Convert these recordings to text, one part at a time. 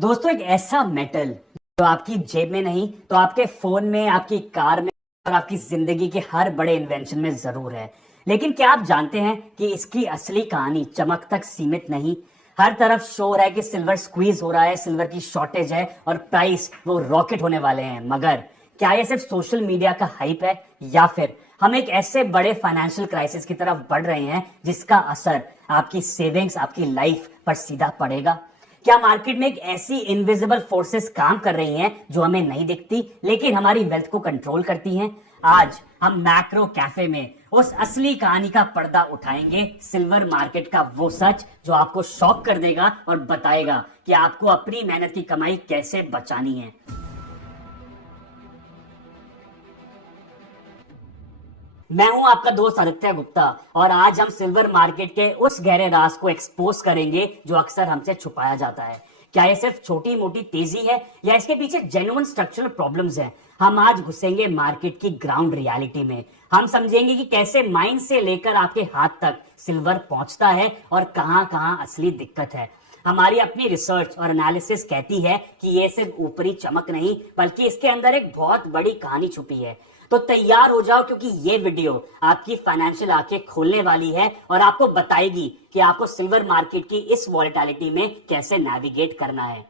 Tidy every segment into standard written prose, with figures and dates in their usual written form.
दोस्तों, एक ऐसा मेटल जो आपकी जेब में नहीं तो आपके फोन में, आपकी कार में और आपकी जिंदगी के हर बड़े इन्वेंशन में जरूर है। लेकिन क्या आप जानते हैं कि इसकी असली कहानी चमक तक सीमित नहीं। हर तरफ शोर है कि सिल्वर स्क्वीज हो रहा है, सिल्वर की शॉर्टेज है और प्राइस वो रॉकेट होने वाले हैं। मगर क्या ये सिर्फ सोशल मीडिया का हाइप है या फिर हम एक ऐसे बड़े फाइनेंशियल क्राइसिस की तरफ बढ़ रहे हैं जिसका असर आपकी सेविंग्स, आपकी लाइफ पर सीधा पड़ेगा? क्या मार्केट में एक ऐसी इनविजिबल फोर्सेस काम कर रही हैं जो हमें नहीं दिखती लेकिन हमारी वेल्थ को कंट्रोल करती हैं? आज हम मैक्रो कैफे में उस असली कहानी का पर्दा उठाएंगे, सिल्वर मार्केट का वो सच जो आपको शॉक कर देगा और बताएगा कि आपको अपनी मेहनत की कमाई कैसे बचानी है। मैं हूं आपका दोस्त आदित्य गुप्ता और आज हम सिल्वर मार्केट के उस गहरे राज को एक्सपोज करेंगे जो अक्सर हमसे छुपाया जाता है। क्या ये सिर्फ छोटी मोटी तेजी है या इसके पीछे जेन्युइन स्ट्रक्चरल प्रॉब्लम्स हैं? हम आज घुसेंगे मार्केट की ग्राउंड रियलिटी में। हम समझेंगे कि कैसे माइन से लेकर आपके हाथ तक सिल्वर पहुंचता है और कहां कहां असली दिक्कत है। हमारी अपनी रिसर्च और एनालिसिस कहती है कि ये सिर्फ ऊपरी चमक नहीं बल्कि इसके अंदर एक बहुत बड़ी कहानी छुपी है। तो तैयार हो जाओ क्योंकि ये वीडियो आपकी फाइनेंशियल आंखें खोलने वाली है और आपको बताएगी कि आपको सिल्वर मार्केट की इस वॉलेटिलिटी में कैसे नेविगेट करना है।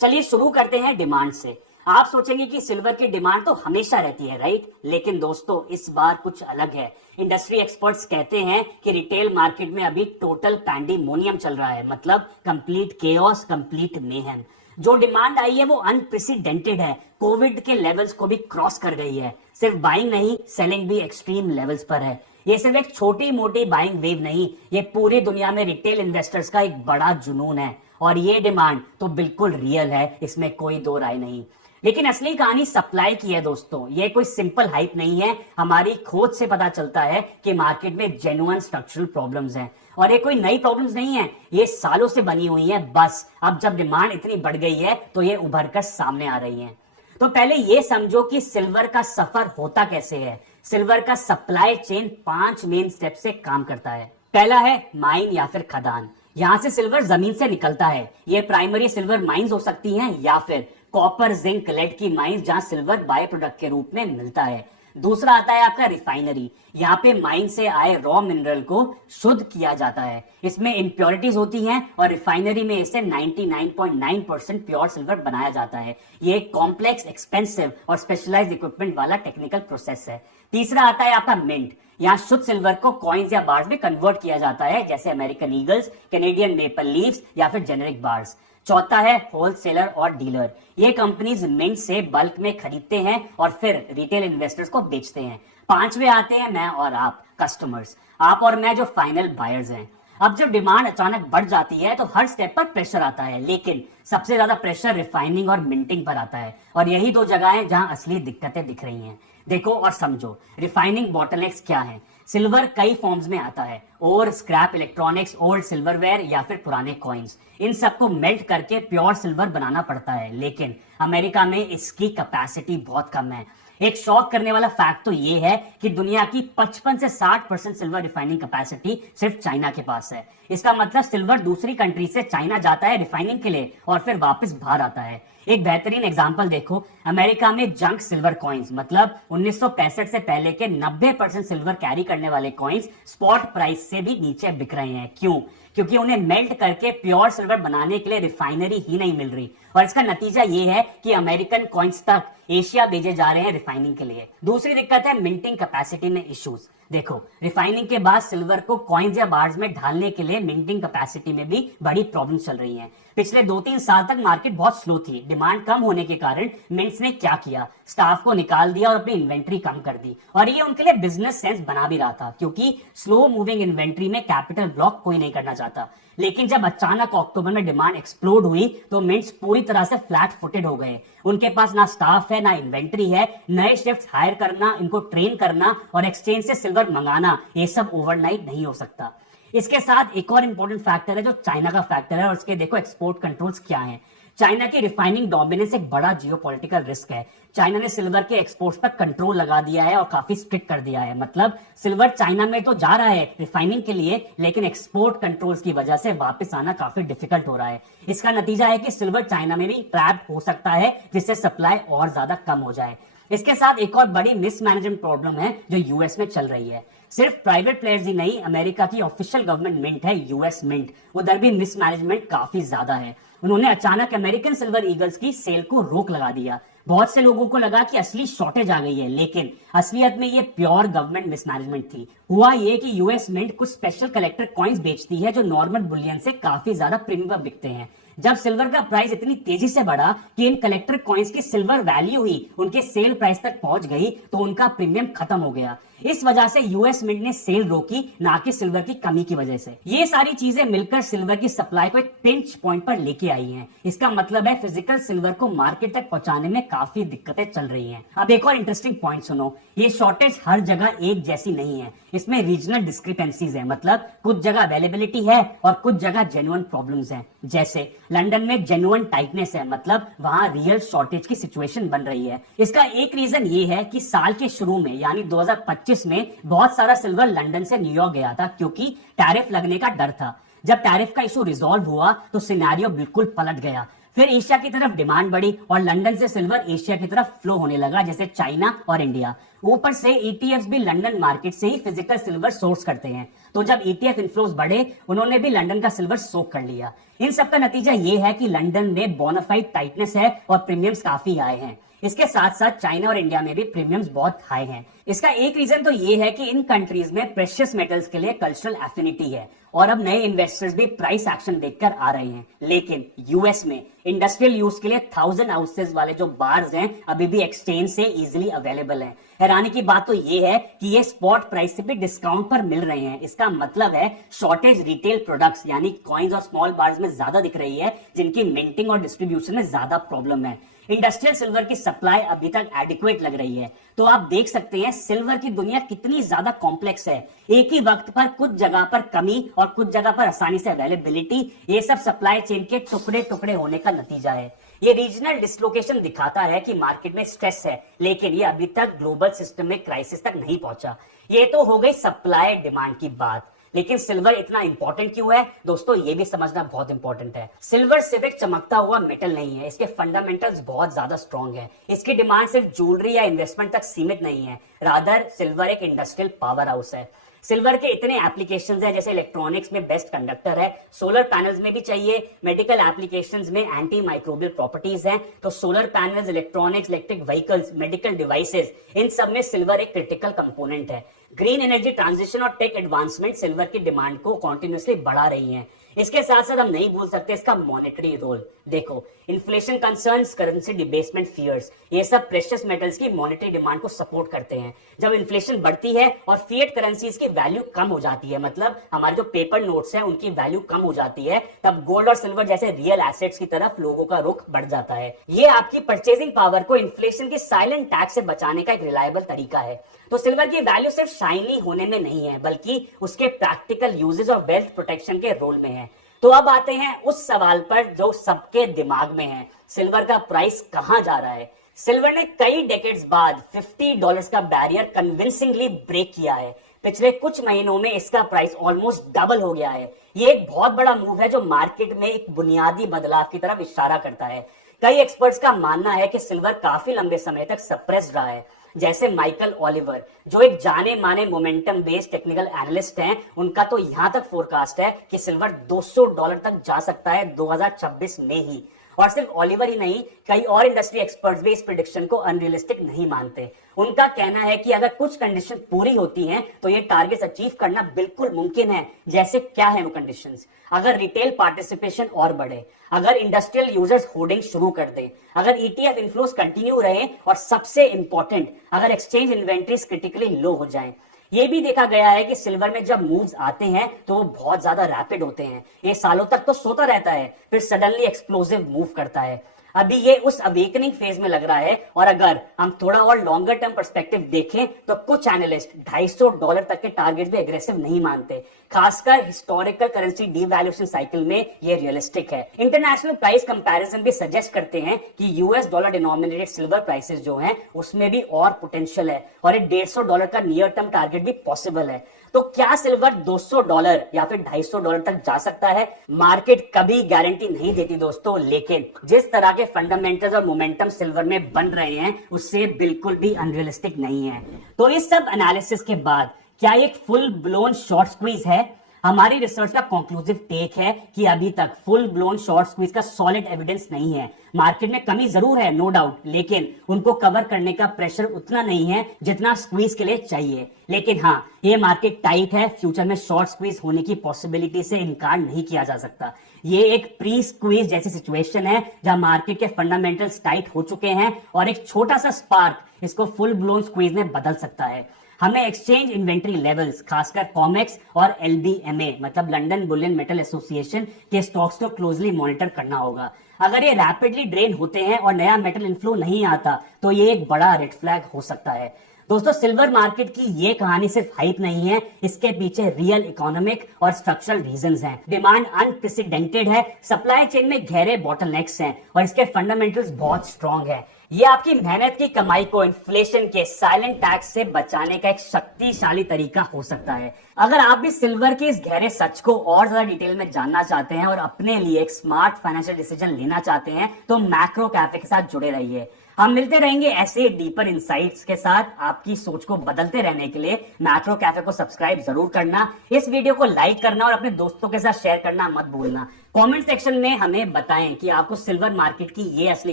चलिए शुरू करते हैं डिमांड से। आप सोचेंगे कि सिल्वर की डिमांड तो हमेशा रहती है, राइट? लेकिन दोस्तों, इस बार कुछ अलग है। इंडस्ट्री एक्सपर्ट्स कहते हैं कि रिटेल मार्केट में अभी टोटल पैंडेमोनियम चल रहा है, मतलब कंप्लीट केओस, कंप्लीट मेहम। जो डिमांड आई है वो अनप्रेसिडेंटेड है, कोविड के लेवल्स को भी क्रॉस कर गई है। सिर्फ बाइंग नहीं, सेलिंग भी एक्सट्रीम लेवल्स पर है। ये सिर्फ एक छोटी मोटी बाइंग वेव नहीं, ये पूरी दुनिया में रिटेल इन्वेस्टर्स का एक बड़ा जुनून है और ये डिमांड तो बिल्कुल रियल है, इसमें कोई दो राय नहीं। लेकिन असली कहानी सप्लाई की है दोस्तों। ये कोई सिंपल हाइप नहीं है। हमारी खोज से पता चलता है कि मार्केट में जेन्युइन स्ट्रक्चरल प्रॉब्लम्स हैं और ये कोई नई प्रॉब्लम्स नहीं है, ये सालों से बनी हुई है। बस अब जब डिमांड इतनी बढ़ गई है तो ये उभर कर सामने आ रही है। तो पहले ये समझो कि सिल्वर का सफर होता कैसे है। सिल्वर का सप्लाई चेन 5 मेन स्टेप से काम करता है। पहला है माइन या फिर खदान। यहां से सिल्वर जमीन से निकलता है। ये प्राइमरी सिल्वर माइंस हो सकती हैं या फिर कॉपर, जिंक, लेड की माइंस जहां सिल्वर बाय प्रोडक्ट के रूप में मिलता है। दूसरा आता है आपका रिफाइनरी। यहाँ पे माइन से आए रॉ मिनरल को शुद्ध किया जाता है। इसमें इम्प्योरिटीज होती हैं और रिफाइनरी में इसे 99.9% प्योर सिल्वर बनाया जाता है। ये एक कॉम्प्लेक्स, एक्सपेंसिव और स्पेशलाइज्ड इक्विपमेंट वाला टेक्निकल प्रोसेस है। तीसरा आता है आपका मिंट। यहाँ शुद्ध सिल्वर को कॉइन्स या बार्स में कन्वर्ट किया जाता है, जैसे American eagles, Canadian maple leaves या फिर जेनेरिक बार्स। चौथा है होलसेलर और डीलर। ये कंपनीज मिंट से बल्क में खरीदते हैं और फिर रिटेल इन्वेस्टर्स को बेचते हैं। पांचवे आते हैं मैं और आप, कस्टमर्स, आप और मैं जो फाइनल बायर्स हैं। अब जब डिमांड अचानक बढ़ जाती है तो हर स्टेप पर प्रेशर आता है, लेकिन सबसे ज्यादा प्रेशर रिफाइनिंग और मिंटिंग पर आता है और यही दो जगह हैं जहां असली दिक्कतें दिख रही हैं। देखो और समझो, रिफाइनिंग बॉटलनेक्स क्या है। सिल्वर कई फॉर्म्स में आता है, और स्क्रैप इलेक्ट्रॉनिक्स, ओल्ड सिल्वरवेयर या फिर पुराने कॉइन्स। इन सबको मेल्ट करके प्योर सिल्वर बनाना पड़ता है, लेकिन अमेरिका में इसकी कैपेसिटी बहुत कम है। एक शॉक करने वाला फैक्ट तो ये है कि दुनिया की 55 से 60% सिल्वर रिफाइनिंग कैपेसिटी सिर्फ चाइना के पास है। इसका मतलब सिल्वर दूसरी कंट्री से चाइना जाता है रिफाइनिंग के लिए और फिर वापस बाहर आता है। एक बेहतरीन एग्जांपल देखो, अमेरिका में जंक सिल्वर कॉइन्स, मतलब 1965 से पहले के 90% सिल्वर कैरी करने वाले कॉइन्स स्पॉट प्राइस से भी नीचे बिक रहे हैं। क्यों? क्योंकि उन्हें मेल्ट करके प्योर सिल्वर बनाने के लिए रिफाइनरी ही नहीं मिल रही और इसका नतीजा ये है कि अमेरिकन कॉइन्स तक एशिया भेजे जा रहे हैं रिफाइनिंग के लिए। दूसरी दिक्कत है मिंटिंग कैपेसिटी में इश्यूज। देखो, रिफाइनिंग के बाद सिल्वर को कॉइन्स या बार्स में ढालने के लिए मिंटिंग कैपेसिटी में भी बड़ी प्रॉब्लम चल रही हैं। पिछले 2-3 साल तक मार्केट बहुत स्लो थी। डिमांड कम होने के कारण मिंट्स ने क्या किया, स्टाफ को निकाल दिया और अपनी इन्वेंट्री कम कर दी और ये उनके लिए बिजनेस सेंस बना भी रहा था, क्योंकि स्लो मूविंग इन्वेंट्री में कैपिटल ब्लॉक कोई नहीं करना चाहता। लेकिन जब अचानक अक्टूबर में डिमांड एक्सप्लोड हुई तो मिंट्स पूरी तरह से फ्लैट फुटेड हो गए। उनके पास ना स्टाफ है, ना इन्वेंट्री है। नए शिफ्ट हायर करना, इनको ट्रेन करना और एक्सचेंज से सिल्वर मंगाना, ये सब ओवरनाइट नहीं हो सकता। इसके साथ एक और इंपॉर्टेंट फैक्टर है जो चाइना का फैक्टर है और उसके देखो एक्सपोर्ट कंट्रोल्स क्या हैं। चाइना की रिफाइनिंग डोमिनेंस एक बड़ा जियोपॉलिटिकल रिस्क है। चाइना ने सिल्वर के एक्सपोर्ट्स पर कंट्रोल लगा दिया है और काफी स्ट्रिक्ट कर दिया है। मतलब सिल्वर चाइना में तो जा रहा है रिफाइनिंग के लिए, लेकिन एक्सपोर्ट कंट्रोल्स की वजह से वापस आना काफी डिफिकल्ट हो रहा है। इसका नतीजा है कि सिल्वर चाइना में भी ट्रैप हो सकता है, जिससे सप्लाई और ज्यादा कम हो जाए। इसके साथ एक और बड़ी मिसमैनेजमेंट प्रॉब्लम है जो यूएस में चल रही है। सिर्फ प्राइवेट प्लेयर्स ही नहीं, अमेरिका की ऑफिशियल गवर्नमेंट मिंट है यूएस मिंट, उधर भी मिसमैनेजमेंट काफी ज्यादा है। उन्होंने अचानक अमेरिकन सिल्वर ईगल्स की सेल को रोक लगा दिया। बहुत से लोगों को लगा कि असली शॉर्टेज आ गई है, लेकिन असलियत में ये प्योर गवर्नमेंट मिसमैनेजमेंट थी। हुआ ये कि यूएस मिंट कुछ स्पेशल कलेक्टर कॉइन्स बेचती है जो नॉर्मल बुलियन से काफी ज्यादा प्रीमियम पर बिकते हैं। जब सिल्वर का प्राइस इतनी तेजी से बढ़ा कि इन कलेक्टर कॉइन्स की सिल्वर वैल्यू ही उनके सेल प्राइस तक पहुंच गई, तो उनका प्रीमियम खत्म हो गया। इस वजह से यूएस मिंट ने सेल रोकी, ना कि सिल्वर की कमी की वजह से। ये सारी चीजें मिलकर सिल्वर की सप्लाई को एक पिंच पॉइंट पर लेके आई हैं। इसका मतलब है फिजिकल सिल्वर को मार्केट तक पहुंचाने में काफी दिक्कतें चल रही हैं। अब एक और इंटरेस्टिंग पॉइंट सुनो, ये शॉर्टेज हर जगह एक जैसी नहीं है, इसमें रीजनल डिस्क्रिपेंसीज है। मतलब कुछ जगह अवेलेबिलिटी है और कुछ जगह जेन्युइन प्रॉब्लम्स हैं। जैसे लंदन में जेन्युइन टाइटनेस है, मतलब वहां रियल शॉर्टेज की सिचुएशन बन रही है। इसका एक रीजन ये है कि साल के शुरू में यानी 2025 में बहुत सारा सिल्वर लंदन से न्यूयॉर्क गया था, क्योंकि टैरिफ लगने का डर था। जब टैरिफ का इशू रिजॉल्व हुआ तो सिनेरियो बिल्कुल पलट गया। फिर एशिया की तरफ डिमांड बढ़ी और लंदन से सिल्वर एशिया की तरफ फ्लो होने लगा, जैसे चाइना और इंडिया। ऊपर से ईटीएफ भी लंदन मार्केट से ही फिजिकल सिल्वर सोर्स करते हैं, तो जब ईटीएफ इन्फ्लोज बढ़े, उन्होंने भी लंदन का सिल्वर सोक कर लिया। इन सब का नतीजा ये है कि लंदन में बोनाफाइड टाइटनेस है और प्रीमियम्स काफी आए हैं। इसके साथ साथ चाइना और इंडिया में भी प्रीमियम्स बहुत हाई हैं। इसका एक रीजन तो ये है कि इन कंट्रीज में प्रेशियस मेटल्स के लिए कल्चरल एफिनिटी है और अब नए इन्वेस्टर्स भी प्राइस एक्शन देखकर आ रहे हैं। लेकिन यूएस में इंडस्ट्रियल यूज के लिए 1000 आउंसेस वाले जो बार्स हैं अभी भी एक्सचेंज से इजीली अवेलेबल हैं। हैरानी की बात तो ये है कि ये स्पॉट प्राइस से भी डिस्काउंट पर मिल रहे हैं। इसका मतलब है शॉर्टेज रिटेल प्रोडक्ट्स यानी कॉइन्स और स्मॉल बार्स में ज्यादा दिख रही है, जिनकी मिंटिंग और डिस्ट्रीब्यूशन में ज्यादा प्रॉब्लम है। इंडस्ट्रियल सिल्वर की सप्लाई अभी तक एडिक्वेट लग रही है। तो आप देख सकते हैं सिल्वर की दुनिया कितनी ज्यादा कॉम्प्लेक्स है। एक ही वक्त पर कुछ जगह पर कमी और कुछ जगह पर आसानी से अवेलेबिलिटी, ये सब सप्लाई चेन के टुकड़े टुकड़े होने का नतीजा है। ये रीजनल डिसलोकेशन दिखाता है कि मार्केट में स्ट्रेस है, लेकिन ये अभी तक ग्लोबल सिस्टम में क्राइसिस तक नहीं पहुंचा। ये तो हो गई सप्लाई डिमांड की बात, लेकिन सिल्वर इतना इंपॉर्टेंट क्यों है दोस्तों, ये भी समझना बहुत इंपॉर्टेंट है। सिल्वर सिर्फ एक चमकता हुआ मेटल नहीं है, इसके फंडामेंटल्स बहुत ज्यादा स्ट्रॉन्ग है। इसकी डिमांड सिर्फ ज्वेलरी या इन्वेस्टमेंट तक सीमित नहीं है, रादर सिल्वर एक इंडस्ट्रियल पावर हाउस है। सिल्वर के इतने एप्लीकेशंस हैं, जैसे इलेक्ट्रॉनिक्स में बेस्ट कंडक्टर है, सोलर पैनल्स में भी चाहिए, मेडिकल एप्लीकेशंस में एंटी माइक्रोबियल प्रॉपर्टीज हैं, तो solar panels, electronics, electric vehicles, medical devices, इन सब में सिल्वर एक क्रिटिकल कंपोनेंट है। ग्रीन एनर्जी ट्रांजिशन और टेक एडवांसमेंट सिल्वर की डिमांड को कॉन्टिन्यूसली बढ़ा रही हैं। इसके साथ साथ हम नहीं भूल सकते इसका मॉनेटरी रोल। देखो, इन्फ्लेशन कंसर्न्स, करेंसी डिबेसमेंट फियर्स, ये सब प्रेशियस मेटल्स की मॉनेटरी डिमांड को सपोर्ट करते हैं। जब इन्फ्लेशन बढ़ती है और फिएट करेंसीज की वैल्यू कम हो जाती है, मतलब हमारे जो पेपर नोट्स हैं उनकी वैल्यू कम हो जाती है, तब गोल्ड और सिल्वर जैसे रियल एसेट्स की तरफ लोगों का रुख बढ़ जाता है। ये आपकी परचेजिंग पावर को इन्फ्लेशन की साइलेंट टैक्स से बचाने का एक रिलायबल तरीका है। तो सिल्वर की वैल्यू सिर्फ शाइनी होने में नहीं है, बल्कि उसके प्रैक्टिकल यूजेस और वेल्थ प्रोटेक्शन के रोल में है। तो अब आते हैं उस सवाल पर जो सबके दिमाग में है, सिल्वर का प्राइस कहां जा रहा है। सिल्वर ने कई डेकेड्स बाद $50 का बैरियर कन्विंसिंगली ब्रेक किया है। पिछले कुछ महीनों में इसका प्राइस ऑलमोस्ट डबल हो गया है। ये एक बहुत बड़ा मूव है जो मार्केट में एक बुनियादी बदलाव की तरफ इशारा करता है। कई एक्सपर्ट्स का मानना है कि सिल्वर काफी लंबे समय तक सप्रेस्ड रहा है, जैसे माइकल ओलिवर जो एक जाने माने मोमेंटम बेस्ड टेक्निकल एनालिस्ट हैं, उनका तो यहां तक फोरकास्ट है कि सिल्वर $200 तक जा सकता है 2026 में ही। और सिर्फ ओलिवर ही नहीं, कई और इंडस्ट्री एक्सपर्ट्स भी इस प्रेडिक्शन को अनरियलिस्टिक नहीं मानते। उनका कहना है कि अगर कुछ कंडीशन पूरी होती हैं तो ये टारगेट्स अचीव करना बिल्कुल मुमकिन है। जैसे क्या है वो कंडीशंस? अगर रिटेल पार्टिसिपेशन और बढ़े, अगर इंडस्ट्रियल यूजर्स होर्डिंग शुरू कर दें, अगर ईटीएफ इन्फ्लोस कंटिन्यू रहे, और सबसे इंपॉर्टेंट, अगर एक्सचेंज इन्वेंट्रीज क्रिटिकली लो हो जाएं। ये भी देखा गया है कि सिल्वर में जब मूव्स आते हैं तो वो बहुत ज्यादा रैपिड होते हैं। ये सालों तक तो सोता रहता है, फिर सडनली एक्सप्लोसिव मूव करता है। अभी ये उस अवेकनिंग फेज में लग रहा है, और अगर हम थोड़ा और लॉन्गर टर्म पर्सपेक्टिव देखें तो कुछ एनालिस्ट $250 तक के टारगेट भी एग्रेसिव नहीं मानते। खासकर हिस्टोरिकल करेंसी डीवैल्यूएशन साइकिल में ये रियलिस्टिक है। इंटरनेशनल प्राइस कंपैरिजन भी सजेस्ट करते हैं कि US dollar denominated silver prices जो हैं उसमें भी और पोटेंशियल है, और एक $150 का नियर टर्म टारगेट भी पॉसिबल है। तो क्या सिल्वर $200 या फिर $250 तक जा सकता है? मार्केट कभी गारंटी नहीं देती दोस्तों, लेकिन जिस तरह के फंडामेंटल्स और मोमेंटम सिल्वर में बन रहे हैं उससे बिल्कुल भी अनरियलिस्टिक नहीं है। तो इस सब एनालिसिस के बाद क्या एक फुल ब्लोन शॉर्ट स्क्वीज है? हमारी रिसर्च का कंक्लूसिव टेक है कि अभी तक फुल ब्लोन शॉर्ट स्क्वीज का सॉलिड एविडेंस नहीं है। मार्केट में कमी जरूर है, नो डाउट, लेकिन उनको कवर करने का प्रेशर उतना नहीं है जितना स्क्वीज के लिए चाहिए। लेकिन हाँ, ये मार्केट टाइट है, फ्यूचर में शॉर्ट स्क्वीज होने की पॉसिबिलिटी से इनकार नहीं किया जा सकता। ये एक प्री स्क्वीज जैसी सिचुएशन है जहां मार्केट के फंडामेंटल्स टाइट हो चुके हैं और एक छोटा सा स्पार्क इसको फुल ब्लोन स्क्वीज में बदल सकता है। हमें एक्सचेंज इन्वेंट्री लेवल्स, खासकर कॉमेक्स और LBMA मतलब लंदन बुलियन मेटल एसोसिएशन के स्टॉक्स को क्लोजली मॉनिटर करना होगा। अगर ये रैपिडली ड्रेन होते हैं और नया मेटल इनफ्लो नहीं आता तो ये एक बड़ा रेड फ्लैग हो सकता है। दोस्तों, सिल्वर मार्केट की ये कहानी सिर्फ हाइप नहीं है, इसके पीछे रियल इकोनॉमिक और स्ट्रक्चरल रीजंस हैं। डिमांड अनप्रेसिडेंटेड है, सप्लाई चेन में गहरे बॉटलनेक्स हैं और इसके फंडामेंटल्स बहुत स्ट्रांग है। ये आपकी मेहनत की कमाई को इन्फ्लेशन के साइलेंट टैक्स से बचाने का एक शक्तिशाली तरीका हो सकता है। अगर आप भी सिल्वर के इस गहरे सच को और ज्यादा डिटेल में जानना चाहते हैं और अपने लिए एक स्मार्ट फाइनेंशियल डिसीजन लेना चाहते हैं तो मैक्रो कैफे के साथ जुड़े रहिए। हम मिलते रहेंगे ऐसे डीपर इंसाइट्स के साथ। आपकी सोच को बदलते रहने के लिए मैक्रो कैफे को सब्सक्राइब जरूर करना, इस वीडियो को लाइक करना और अपने दोस्तों के साथ शेयर करना मत भूलना। कमेंट सेक्शन में हमें बताएं कि आपको सिल्वर मार्केट की ये असली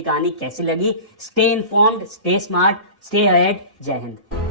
कहानी कैसी लगी। Stay informed, stay smart, stay ahead. जय हिंद।